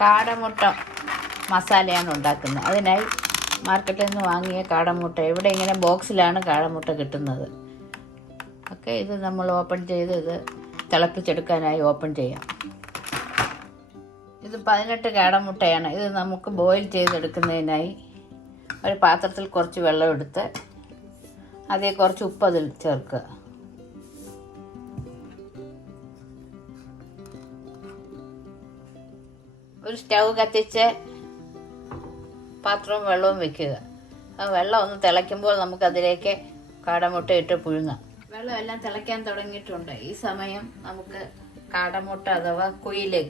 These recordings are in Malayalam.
കാടമുട്ട മസാലയാണ് ഉണ്ടാക്കുന്നത്. അതിനായി മാർക്കറ്റിൽ നിന്ന് വാങ്ങിയ കാടമുട്ട, ഇവിടെ ഇങ്ങനെ ബോക്സിലാണ് കാടമുട്ട കിട്ടുന്നത്. ഓക്കെ, ഇത് നമ്മൾ ഓപ്പൺ ചെയ്ത് ഇത് തിളപ്പിച്ചെടുക്കാനായി ഓപ്പൺ ചെയ്യാം. ഇത് 18 കാടമുട്ടയാണ്. ഇത് നമുക്ക് ബോയിൽ ചെയ്തെടുക്കുന്നതിനായി ഒരു പാത്രത്തിൽ കുറച്ച് വെള്ളം എടുത്ത് അതിൽ കുറച്ച് ഉപ്പ് അതിൽ ചേർക്കുക. ഒരു സ്റ്റൗ കത്തിച്ച് പാത്രവും വെള്ളവും വെക്കുക. ആ വെള്ളം ഒന്ന് തിളയ്ക്കുമ്പോൾ നമുക്കതിലേക്ക് കാടമുട്ട ഇട്ട് പുഴുങ്ങാം. വെള്ളം എല്ലാം തിളയ്ക്കാൻ തുടങ്ങിയിട്ടുണ്ട്. ഈ സമയം നമുക്ക് കാടമുട്ട അഥവാ കുയില്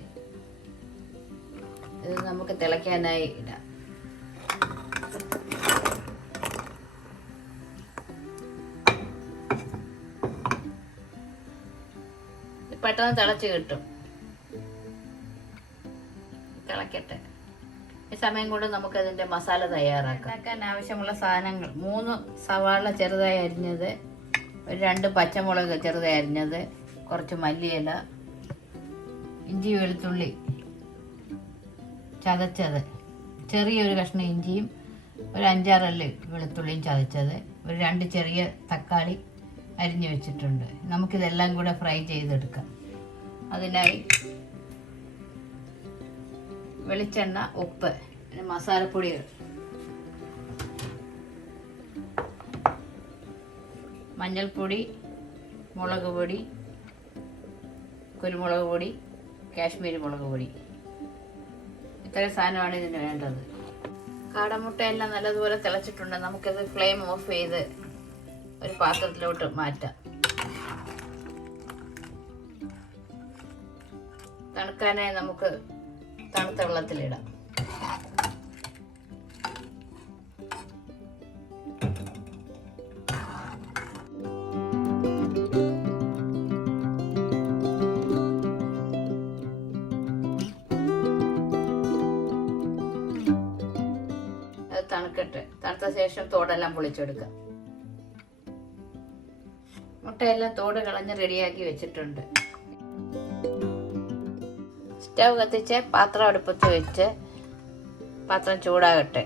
ഇത് നമുക്ക് തിളയ്ക്കാനായി ഇടാം. പെട്ടെന്ന് തിളച്ച് കിട്ടും. തിളക്കട്ടെ. ഈ സമയം കൊണ്ട് നമുക്കതിൻ്റെ മസാല തയ്യാറാക്കാം. ഉണ്ടാക്കാൻ ആവശ്യമുള്ള സാധനങ്ങൾ: 3 സവാള ചെറുതായി അരിഞ്ഞത്, ഒരു 2 പച്ചമുളക് ചെറുതായി അരിഞ്ഞത്, കുറച്ച് മല്ലിയില, ഇഞ്ചി വെളുത്തുള്ളി ചതച്ചത്, ചെറിയൊരു കഷ്ണം ഇഞ്ചിയും ഒരു 5-6 അല്ലി വെളുത്തുള്ളിയും ചതച്ചത്, ഒരു 2 ചെറിയ തക്കാളി അരിഞ്ഞു വെച്ചിട്ടുണ്ട്. നമുക്കിതെല്ലാം കൂടെ ഫ്രൈ ചെയ്തെടുക്കാം. അതിനായി വെളിച്ചെണ്ണ, ഉപ്പ്, പിന്നെ മസാലപ്പൊടികൾ, മഞ്ഞൾപ്പൊടി, മുളക് പൊടി, കുരുമുളക് പൊടി, കാശ്മീരി മുളക് പൊടി, ഇത്രയും സാധനമാണ് ഇതിന് വേണ്ടത്. കാടമുട്ടയെല്ലാം നല്ലതുപോലെ തിളച്ചിട്ടുണ്ട്. നമുക്കിത് ഫ്ലെയിം ഓഫ് ചെയ്ത് ഒരു പാത്രത്തിലോട്ട് മാറ്റാം. തണുക്കാനായി നമുക്ക് തണുത്ത വെള്ളത്തിലിടാം. അത് തണുക്കട്ടെ. തണുത്ത ശേഷം തോടെല്ലാം പൊളിച്ചെടുക്കാം. മുട്ടയെല്ലാം തോട് കളഞ്ഞ് റെഡിയാക്കി വെച്ചിട്ടുണ്ട്. സ്റ്റൗ കത്തിച്ച് പാത്രം അടുപ്പത്ത് വെച്ച് പാത്രം ചൂടാകട്ടെ.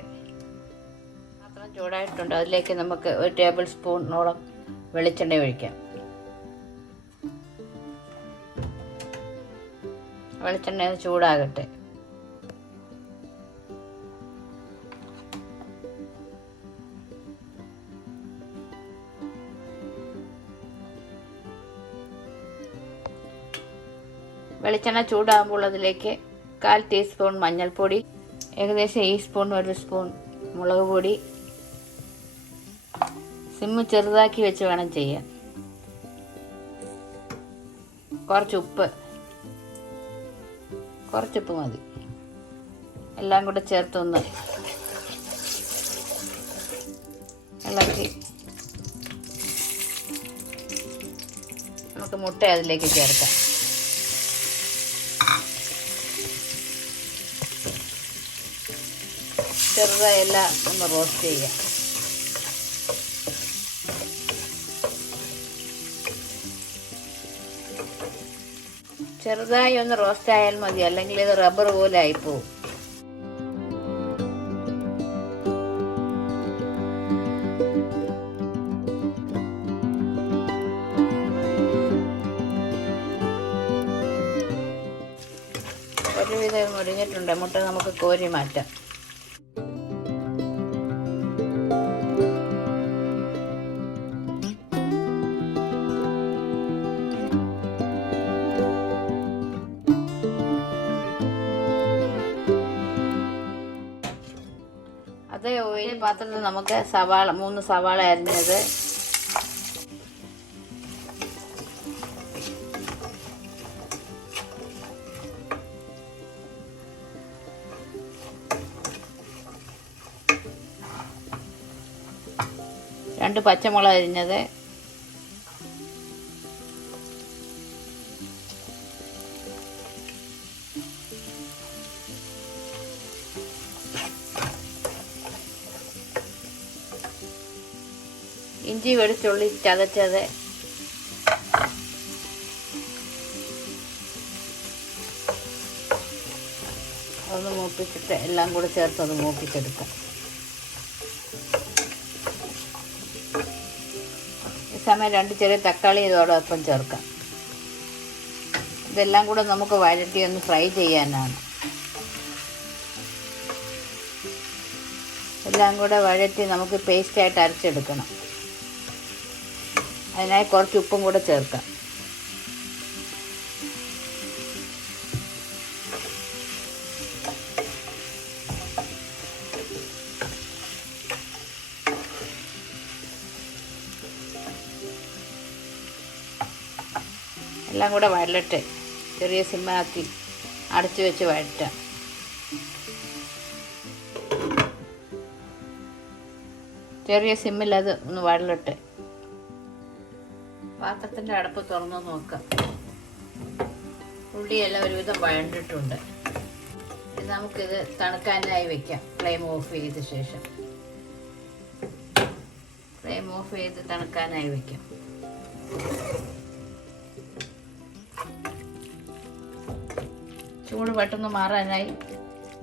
പാത്രം ചൂടായിട്ടുണ്ട്. അതിലേക്ക് നമുക്ക് 1 ടേബിൾ സ്പൂണോളം വെളിച്ചെണ്ണ ഒഴിക്കാം. വെളിച്ചെണ്ണ ചൂടാകട്ടെ. വെളിച്ചെണ്ണ ചൂടാകുമ്പോൾ അതിലേക്ക് 1/4 ടീസ്പൂൺ മഞ്ഞൾപ്പൊടി, ഏകദേശം ഈ സ്പൂൺ 1 സ്പൂൺ മുളക് പൊടി, സിമ്മ് ചെറുതാക്കി വെച്ച് വേണം ചെയ്യാൻ, കുറച്ചുപ്പ് മതി. എല്ലാം കൂടെ ചേർത്തൊന്ന് ഇളക്കി നമുക്ക് മുട്ട അതിലേക്ക് ചേർക്കാം. ചെറുതായെല്ലാം ഒന്ന് റോസ്റ്റ് ചെയ്യാം. ചെറുതായി ഒന്ന് റോസ്റ്റ് ആയാൽ മതി, അല്ലെങ്കിൽ ഇത് റബ്ബർ പോലെ ആയിപ്പോവും. ഒരുവിധം മുരിഞ്ഞിട്ടുണ്ട്. മുട്ട നമുക്ക് കോരി മാറ്റാം. അതേ ഓയിൽ പാത്രത്തിൽ നമുക്ക് 3 സവാള അരിഞ്ഞത്, രണ്ട് പച്ചമുളക് അരിഞ്ഞത്, ഇഞ്ചി വെളുത്തുള്ളി ചതച്ചത്, അതൊന്ന് മൂപ്പിച്ചിട്ട് എല്ലാം കൂടെ ചേർത്ത് അത് മൂപ്പിച്ചെടുക്കാം. ഈ സമയം 2 ചെറിയ തക്കാളി ഇതോടൊപ്പം ചേർക്കാം. ഇതെല്ലാം കൂടെ നമുക്ക് വഴറ്റി ഒന്ന് ഫ്രൈ ചെയ്യാനാണ്. എല്ലാം കൂടെ വഴറ്റി നമുക്ക് പേസ്റ്റായിട്ട് അരച്ചെടുക്കണം. അതിനായി കുറച്ച് ഉപ്പും കൂടെ ചേർക്കാം. എല്ലാം കൂടെ വഴലട്ടെ. ചെറിയ സിമ്മാക്കി അടച്ചു വെച്ച് വഴറ്റാം. ചെറിയ സിമ്മിൽ അത് ഒന്ന് വഴലട്ടെ. പാത്രത്തിൻ്റെ അടപ്പ് തുറന്ന് നോക്കാം. ഉള്ളിയെല്ലാം ഒരുവിധം വഴണ്ടിട്ടുണ്ട്. നമുക്കിത് തണുക്കാനായി വെക്കാം. ഫ്ലെയിം ഓഫ് ചെയ്ത ശേഷം തണുക്കാനായി വെക്കാം. ചൂട് പെട്ടെന്ന് മാറാനായി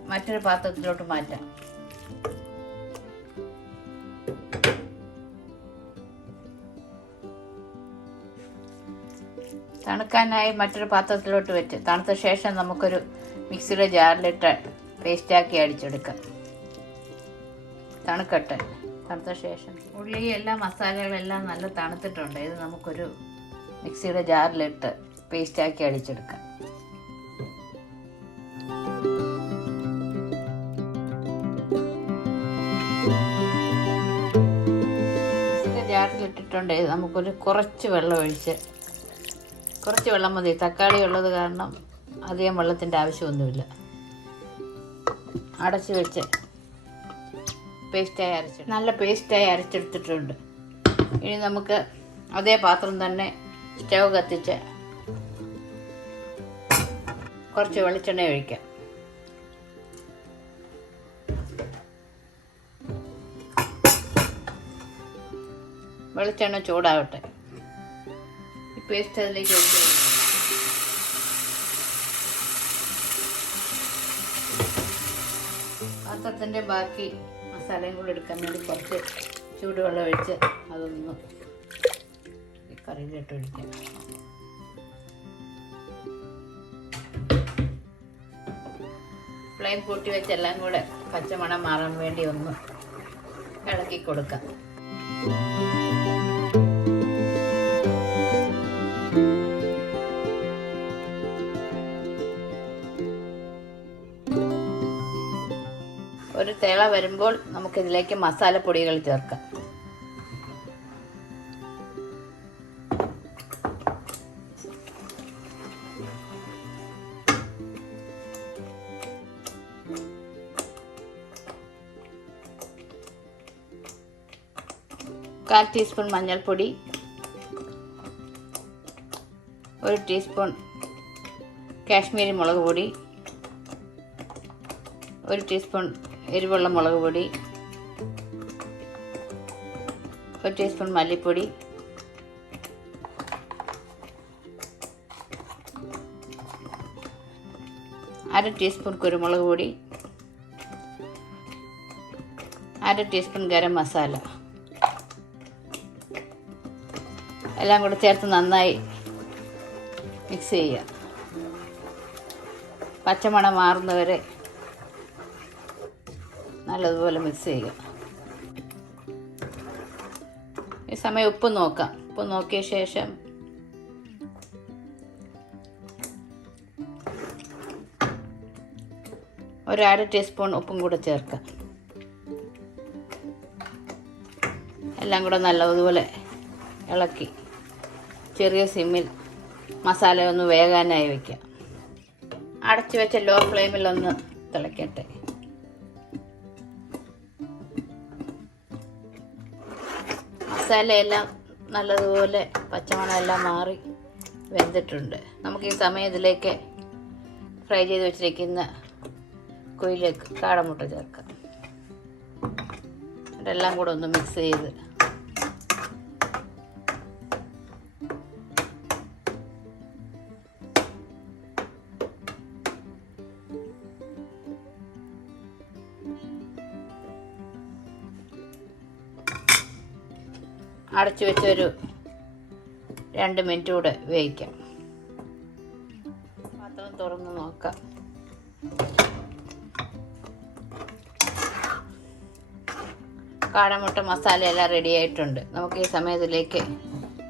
മറ്റൊരു പാത്രത്തിലോട്ട് മാറ്റാം. തണുക്കാനായി മറ്റൊരു പാത്രത്തിലോട്ട് വെച്ച് തണുത്ത ശേഷം നമുക്കൊരു മിക്സിയുടെ ജാറിലിട്ട് പേസ്റ്റാക്കി അടിച്ചെടുക്കാം. തണുക്കട്ടെ. തണുത്ത ശേഷം ഉള്ളി എല്ലാ മസാലകളെല്ലാം നല്ല തണുത്തിട്ടുണ്ട്. ഇത് നമുക്കൊരു മിക്സിയുടെ ജാറിലിട്ട് പേസ്റ്റാക്കി അടിച്ചെടുക്കാം. ജാറിലിട്ടിട്ടുണ്ട്. നമുക്കൊരു കുറച്ച് വെള്ളം മതി. തക്കാളി ഉള്ളത് കാരണം അധികം വെള്ളത്തിൻ്റെ ആവശ്യമൊന്നുമില്ല. അടച്ചു വെച്ച് നല്ല പേസ്റ്റായി അരച്ചെടുത്തിട്ടുണ്ട്. ഇനി നമുക്ക് അതേ പാത്രം തന്നെ സ്റ്റവ് കത്തിച്ച് കുറച്ച് വെളിച്ചെണ്ണ ഒഴിക്കാം. വെളിച്ചെണ്ണ ചൂടാവട്ടെ. ഈ പേസ്റ്റ് അതിലേക്ക് ഒഴിച്ച് പാത്രത്തിൻ്റെ ബാക്കി മസാലയും കൂടെ എടുക്കാൻ വേണ്ടി കുറച്ച് ചൂടുവെള്ളം ഒഴിച്ച് അതൊന്ന് കറിയിലിട്ട് ഒഴിക്കാം. ഫ്ലെയിം കൂട്ടി വെച്ച് എല്ലാം കൂടെ പച്ചമണം മാറാൻ വേണ്ടി ഒന്ന് ഇളക്കി കൊടുക്കാം. ഒരു തിള വരുമ്പോൾ നമുക്കിതിലേക്ക് മസാലപ്പൊടികൾ ചേർക്കാം. കാൽ ടീസ്പൂൺ മഞ്ഞൾപ്പൊടി, 1 ടീസ്പൂൺ കാശ്മീരി മുളക് പൊടി, 1 ടീസ്പൂൺ എരിവുള്ള മുളക് പൊടി, 1 ടീസ്പൂൺ മല്ലിപ്പൊടി, 1/2 ടീസ്പൂൺ കുരുമുളക് പൊടി, 1/2 ടീസ്പൂൺ ഗരം മസാല എല്ലാം കൂടെ ചേർത്ത് നന്നായി മിക്സ് ചെയ്യുക. പച്ചമണം മാറുന്നവരെ നല്ലതുപോലെ മിക്സ് ചെയ്യുക. ഈ സമയം ഉപ്പ് നോക്കാം. ഉപ്പ് നോക്കിയ ശേഷം ഒരു 1/2 ടീസ്പൂൺ ഉപ്പും കൂടെ ചേർക്കാം. എല്ലാം കൂടെ നല്ലതുപോലെ ഇളക്കി ചെറിയ സിമ്മിൽ മസാല ഒന്ന് വേകാനായി വയ്ക്കാം. അടച്ചു വെച്ച ലോ ഫ്ലെയിമിൽ ഒന്ന് തിളയ്ക്കട്ടെ. മസാലയെല്ലാം നല്ലതുപോലെ പച്ചമണമെല്ലാം മാറി വെന്തിട്ടുണ്ട്. നമുക്ക് ഈ സമയം ഇതിലേക്ക് ഫ്രൈ ചെയ്ത് വെച്ചിരിക്കുന്ന കൊയിലേക്ക് കാടമുട്ട ചേർക്കാം. ഇതെല്ലാം കൂടെ ഒന്ന് മിക്സ് ചെയ്ത് അടച്ചു വെച്ചൊരു 2 മിനിറ്റ് കൂടെ വേവിക്കാം. പാത്രം തുറന്ന് നോക്കാം. കാടമുട്ട മസാലയെല്ലാം റെഡി ആയിട്ടുണ്ട്. നമുക്ക് ഈ സമയത്തിലേക്ക്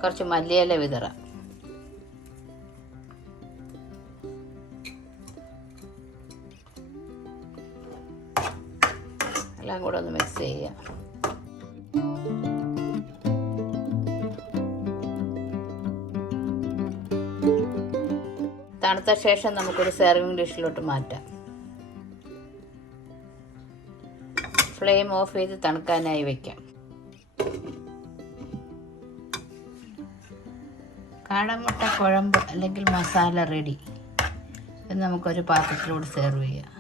കുറച്ച് മല്ലിയില വിതറാം. എല്ലാം കൂടെ ഒന്ന് മിക്സ് ചെയ്യാം. തണുത്ത ശേഷം നമുക്കൊരു സെർവിങ് ഡിഷിലോട്ട് മാറ്റാം. ഫ്ലെയിം ഓഫ് ചെയ്ത് തണുക്കാനായി വയ്ക്കാം. കാടമുട്ട കുഴമ്പ് അല്ലെങ്കിൽ മസാല റെഡി. ഇത് നമുക്കൊരു പാത്രത്തിലൂടെ സെർവ് ചെയ്യാം.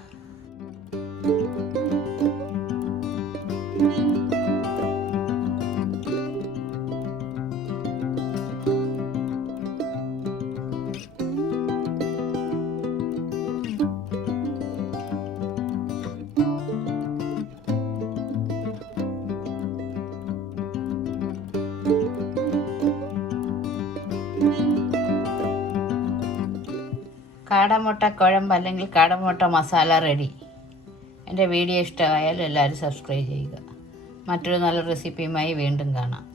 കാടമുട്ട കുഴമ്പ് അല്ലെങ്കിൽ കാടമുട്ട മസാല റെഡി. എൻ്റെ വീഡിയോ ഇഷ്ടമായാൽ എല്ലാവരും സബ്സ്ക്രൈബ് ചെയ്യുക. മറ്റൊരു നല്ല റെസിപ്പിയുമായി വീണ്ടും കാണാം.